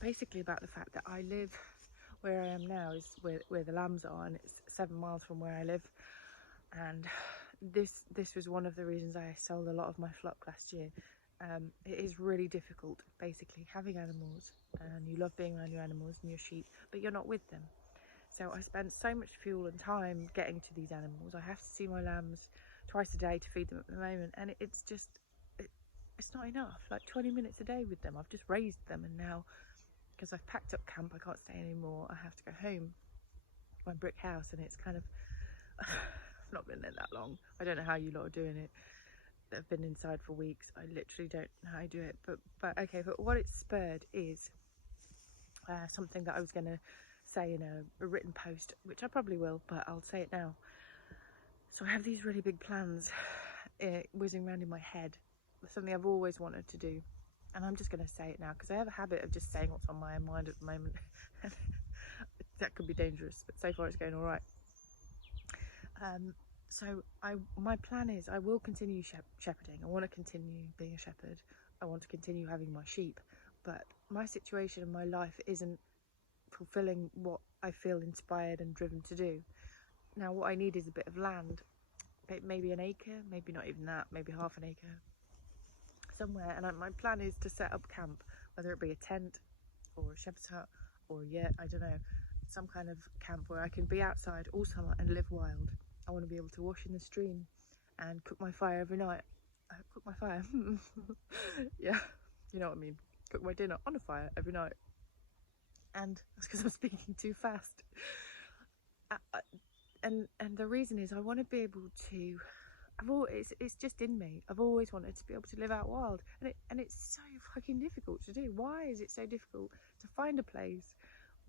basically about the fact that I live where I am now is where the lambs are, and it's 7 miles from where I live. And this was one of the reasons I sold a lot of my flock last year. It is really difficult, basically, having animals, and you love being around your animals and your sheep, but you're not with them. So I spend so much fuel and time getting to these animals. I have to see my lambs twice a day to feed them at the moment, and it's just, it's not enough. Like 20 minutes a day with them. I've just raised them, and now, because I've packed up camp, I can't stay anymore. I have to go home, my brick house, and it's kind of, I've not been there that long. I don't know how you lot are doing it. I've been inside for weeks. I literally don't know how I do it. But okay, but what it's spurred is something that I was going to say in a written post, which I probably will, but I'll say it now. So I have these really big plans whizzing around in my head, something I've always wanted to do, and I'm just going to say it now because I have a habit of just saying what's on my mind at the moment. That could be dangerous, but so far it's going all right. So my plan is I will continue shepherding. I want to continue being a shepherd. I want to continue having my sheep, but my situation in my life isn't fulfilling what I feel inspired and driven to do. Now what I need is a bit of land, maybe an acre, maybe not even that, maybe half an acre somewhere, and my plan is to set up camp, whether it be a tent or a shepherd's hut or I don't know, some kind of camp where I can be outside all summer and live wild. I want to be able to wash in the stream and cook my fire every night. Cook my fire. Yeah, you know what I mean. Cook my dinner on a fire every night. And that's because I'm speaking too fast. And the reason is I want to be able to. It's just in me. I've always wanted to be able to live out wild, and it's so fucking difficult to do. Why is it so difficult to find a place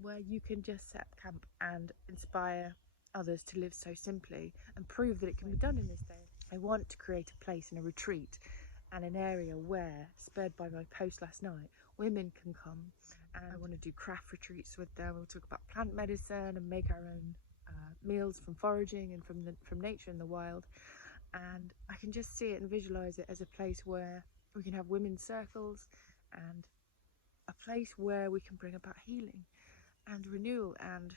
where you can just set up camp and inspire others to live so simply and prove that it can be done in this day? I want to create a place and a retreat and an area where, spurred by my post last night, women can come, and I want to do craft retreats with them. We'll talk about plant medicine and make our own meals from foraging and from nature in the wild. And I can just see it and visualize it as a place where we can have women's circles and a place where we can bring about healing and renewal and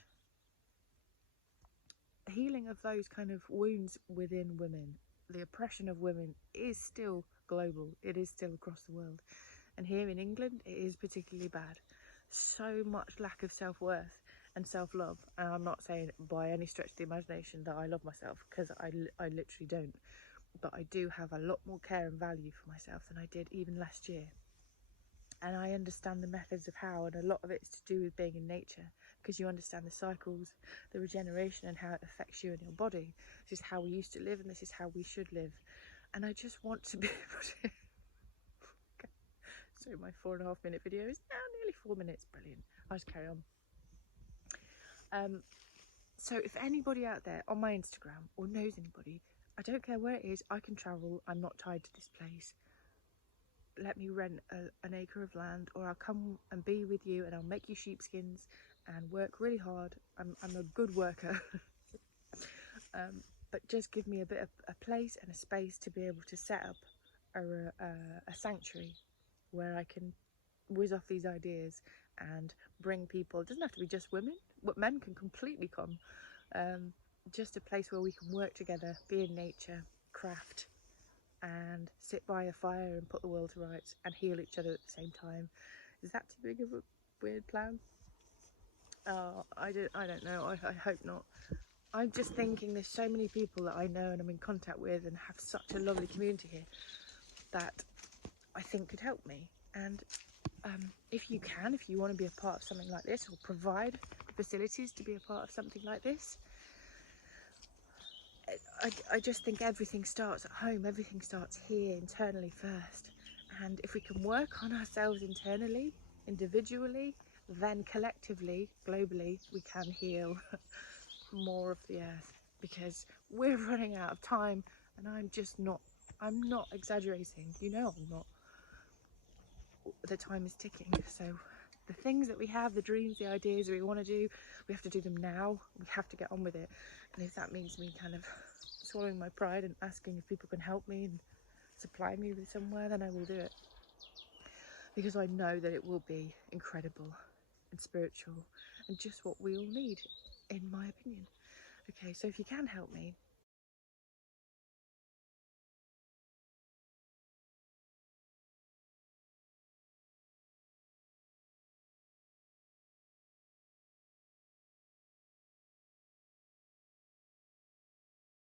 healing of those kind of wounds within women. The oppression of women is still global. It is still across the world. And here in England, it is particularly bad. So much lack of self-worth and self-love. And I'm not saying by any stretch of the imagination that I love myself, because I literally don't. But I do have a lot more care and value for myself than I did even last year. And I understand the methods of how, and a lot of it's to do with being in nature, because you understand the cycles, the regeneration, and how it affects you and your body. This is how we used to live, and this is how we should live. And I just want to be able to... So my 4.5 minute video is now nearly 4 minutes. Brilliant. I'll just carry on. So if anybody out there on my Instagram or knows anybody, I don't care where it is, I can travel, I'm not tied to this place. Let me rent an acre of land, or I'll come and be with you and I'll make you sheepskins and work really hard. I'm a good worker. But just give me a bit of a place and a space to be able to set up a sanctuary where I can whiz off these ideas and bring people. It doesn't have to be just women, but men can completely come. Just a place where we can work together, be in nature, craft, and sit by a fire and put the world to rights and heal each other at the same time. Is that too big of a weird plan? I don't know. I hope not. I'm just thinking there's so many people that I know and I'm in contact with and have such a lovely community here that I think could help me. And if you want to be a part of something like this, or provide facilities to be a part of something like this, I just think everything starts at home. Everything starts here, internally first. And if we can work on ourselves internally, individually, then collectively, globally, we can heal more of the earth, because we're running out of time. And I'm not exaggerating, I'm not. The time is ticking, so the things that we have, the dreams, the ideas that we want to do, we have to do them now. We have to get on with it. And if that means me kind of swallowing my pride and asking if people can help me and supply me with somewhere, then I will do it. because I know that it will be incredible and spiritual and just what we all need, in my opinion. Okay, so if you can help me,